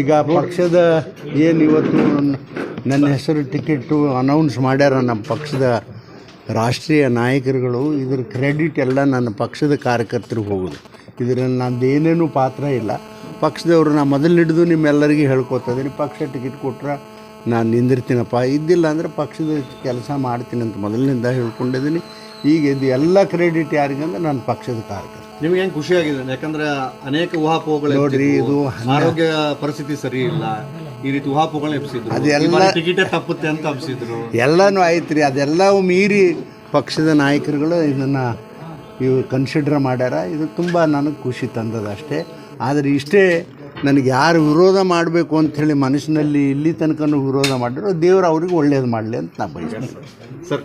ಈಗ ಪಕ್ಷದ ಏನು ಇವತ್ತು ನನ್ನ ಹೆಸರು ಟಿಕೆಟು ಅನೌನ್ಸ್ ಮಾಡ್ಯಾರ ನಮ್ಮ ಪಕ್ಷದ ರಾಷ್ಟ್ರೀಯ ನಾಯಕರುಗಳು, ಇದ್ರ ಕ್ರೆಡಿಟ್ ಎಲ್ಲ ನನ್ನ ಪಕ್ಷದ ಕಾರ್ಯಕರ್ತರಿಗೆ ಹೋಗೋದು. ಇದರಲ್ಲಿ ನಂದು ಏನೇನೂ ಪಾತ್ರ ಇಲ್ಲ. ಪಕ್ಷದವರು ನಾ ಮೊದಲು ಹಿಡಿದು ನಿಮ್ಮೆಲ್ಲರಿಗೂ ಹೇಳ್ಕೊತಾಯಿದ್ದೀನಿ ಪಕ್ಷ ಟಿಕೆಟ್ ಕೊಟ್ರೆ ನಾನು ನಿಂದಿರ್ತೀನಪ್ಪ. ಇದ್ದಿಲ್ಲ ಅಂದರೆ ಪಕ್ಷದ ಕೆಲಸ ಮಾಡ್ತೀನಿ ಅಂತ ಮೊದಲಿನಿಂದ ಹೇಳ್ಕೊಂಡಿದ್ದೀನಿ ಈಗ ಇದು ಎಲ್ಲ ಕ್ರೆಡಿಟ್ ಯಾರಿಗಂದ್ರೆ ನನ್ನ ಪಕ್ಷದ ಕಾರ್ಯಕರ್ತರು. ನಿಮ್ಗೆ ಹೆಂಗ್ ಖುಷಿ ಆಗಿದೆ? ಯಾಕಂದ್ರೆ ಅನೇಕ ಊಹಾಪೋಹಗಳು ನೋಡ್ರಿ. ಇದು ಆರೋಗ್ಯ ಪರಿಸ್ಥಿತಿ ಸರಿ ಇಲ್ಲ. ಈ ರೀತಿ ಊಹಾಪೋಹಗಳು ಎಬ್ಸಿದ್ರು ಅದೆಲ್ಲ- ಟಿಕೆಟ್ ತಪ್ಪುತ್ತೆ ಅಂತ ಹಬ್ಸಿದ್ರು ಎಲ್ಲನೂ ಆಯ್ತು ರೀ. ಅದೆಲ್ಲವೂ ಮೀರಿ ಪಕ್ಷದ ನಾಯಕರುಗಳು ಇದನ್ನು ಇವು ಕನ್ಸಿಡರ್ ಮಾಡ್ಯಾರ. ಇದು ತುಂಬ ನನಗೆ ಖುಷಿ ತಂದದ ಅಷ್ಟೇ. ಆದರೆ ಇಷ್ಟೇ ನನಗೆ ಯಾರು ವಿರೋಧ ಮಾಡಬೇಕು ಅಂಥೇಳಿ ಮನಸ್ಸಿನಲ್ಲಿ ಇಲ್ಲಿ ತನಕನೂ ವಿರೋಧ ಮಾಡಿದ್ರು. ದೇವರು ಅವ್ರಿಗೆ ಒಳ್ಳೇದು ಮಾಡಲಿ ಅಂತ ನಾನು ಬಯಸ್ತೀನಿ ಸರ್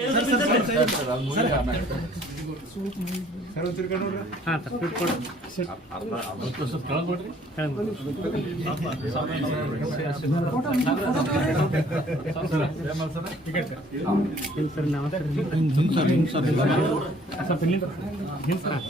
ಸರ್ ಸರ್